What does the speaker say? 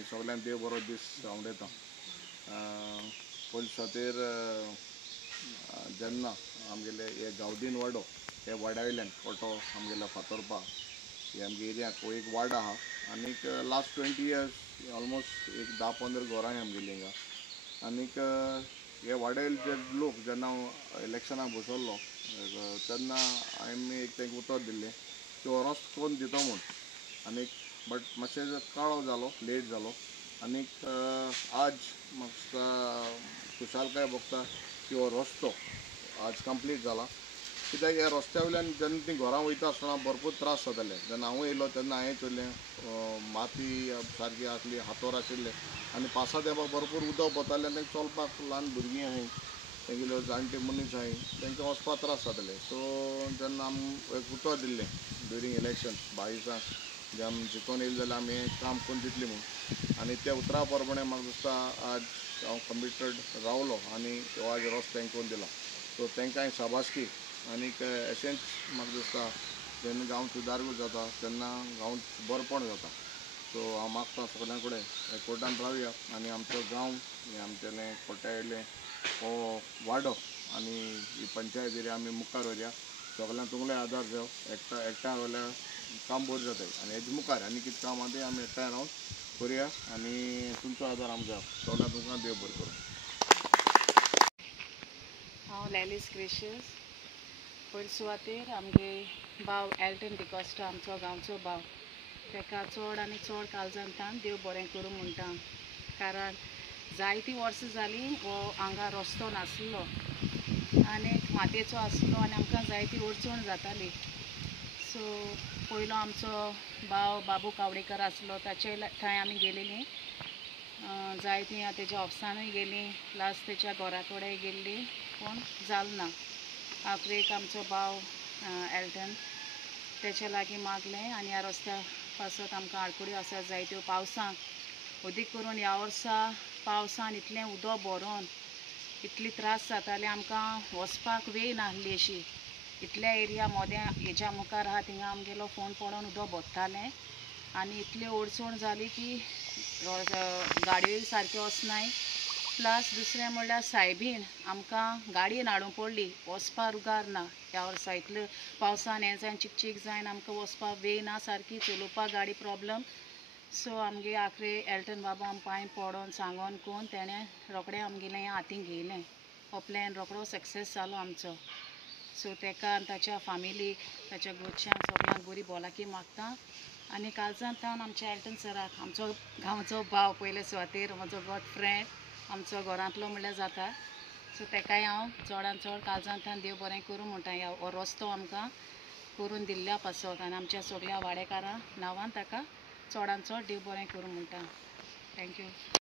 आनी सगळ्यांक देव बरो दीस आवडयता. पयले सुवातेर जेन्ना आमगेले हे गांवदीन वाडो हे वाड्या वयल्यान कोटो आमगेलो फातोरपा हे आमगे एरियाक हो एक वार्ड आहा आनीक लास्ट 20 years ऑलमोस्ट एक 10-15 घरां आमगेली हिंगा. आनीक हे वाड्यावयले जे लोक जेन्ना हांव इलेक्शनाक बसल्लो तेन्ना हांवें एक तांकां उतर दिल्लें की हो रस्तो कोण दिता म्हूण. आनीक बट मातशें काळो जालो, लेट जालो. आनीक आज म्हाका खुशालकाय भोगता की हो रस्तो आज कंप्लीट जाला. कित्याक ह्या रस्त्या वयल्यान जेन्ना तीं घरां वयता आसतना भरपूर त्रास जाताले. जेन्ना हांव येयलो तेन्ना हांवें चोयलें माती सारकी आसली, हातोर आशिल्ले आनी पावसा तेंपाक भरपूर उदक वतालें आनी तांकां चलपाक ल्हान भुरगीं आहाय, तेंगेलो जाणटे मनीस आहाय, तांकां वचपाक त्रास जाताले. सो जेन्ना आमी एक उतर दिल्लें ड्युरींग इलेक्शन 22 जे आमी जिखून येयले जाल्यार आमी हें काम करून दितलीं म्हूण. आनी त्या उतरा प्रमाणे म्हाका दिसता आज हांव कमिटेड रावलो आनी हो आज रस्तो तांकां करून दिला. सो तांकां हांवें शाबासकी. आनीक अशेंच म्हाका दिसता जेन्ना गांव सुदारगूर जाता तेन्ना गांव बरेंपण जाता. सो हांव मागता सगळ्यां कडेन एकवटान रावया आनी आमचो गांव हें आमचेलें कोट्यावयलें हो वाडो आनी ही पंचायत एरिया आमी मुखार व्हरया. सगळ्यांक तुमले आदार जाव. एकठांय रावल्यार काम बरें जाताय आनी हेजे मुखार आनी कितें काम आहा तें आमी एकठांय रावन करया आनी तुमचो आदार आमकां जाय. सगळ्यांक तुमकां देव बरें करूं. हांव लॅलिस ग्रेशियस. पयले सुवातेर आमगे भाव एल्टन डिकोस्टा आमचो गांवचो भाव ताका चड आनी चड काळजांतल्यान देव बरें करूं म्हणटा. कारण जायतीं वर्सां जालीं हो हांगा रस्तो नासलो आनी मातयेचो आसलो आनी आमकां जायती अडचण जाताली. सो पयलो आमचो भाव बाबू कावडेकर आसलो ताचे थंय आमी गेलेलीं, जायतीं तेज्या ऑफिसानूय गेलीं, प्लस तेज्या घरा कडेन गेल्लीं पूण जालें ना. आखरेक आमचो भाव एल्टन तेच्या लागीं मागलें आनी ह्या रस्त्या पासत आमकां आडकुड्यो आसा जायत्यो. पावसांक उदीक करून ह्या वर्सा पावसान इतलें उदक भरोन इतली त्रास जाताले आमकां वचपाक वेळ नाहली अशी. इतल्या एरिया मोद्या हेज्या मुखार आहा थिंगा आमगेलो फोंड पडोन उदक भरतालें आनी इतली अडचण जाली की गाडयोय सारक्यो वचनाय. प्लस दुसरें म्हणल्यार सायबीण आमकां गाडयेन हाडूंक पडली, वचपाक रुगार ना. ह्या वर्सा इतलें पावसान हें जायन चिकचीक जायन आमकां वचपाक वेळ ना सारकी, चलोवपाक गाडी प्रॉब्लम. सो आमगे आखरे एल्टन बाबा आमी पांय पडोन सांगोन कोन्न तेणें रोखडें आमगेलें हें हातीन घेयलें. हो प्लॅन रोखडो सक्सेस जालो आमचो. सो ताका आनी ताच्या फॅमिलीक ताच्या घरच्यांक सगळ्यांक बरी भलायकी मागता आनी काळजांतल्यान आमच्या एल्टन सराक आमचो गांवचो भाव पयले सुवातेर म्हजो गॉड फ्रेंड आमचो घरांतलो म्हणल्यार जाता. सो ताकाय हांव चडान चड काळजांतल्यान देव बरें करूं म्हणटा. हो रस्तो आमकां करून दिल्ल्या पासत आनी आमच्या सगळ्या वाडेकारां नांवान ताका चडान चड देव बरें करूं म्हणटा. थँक्यू.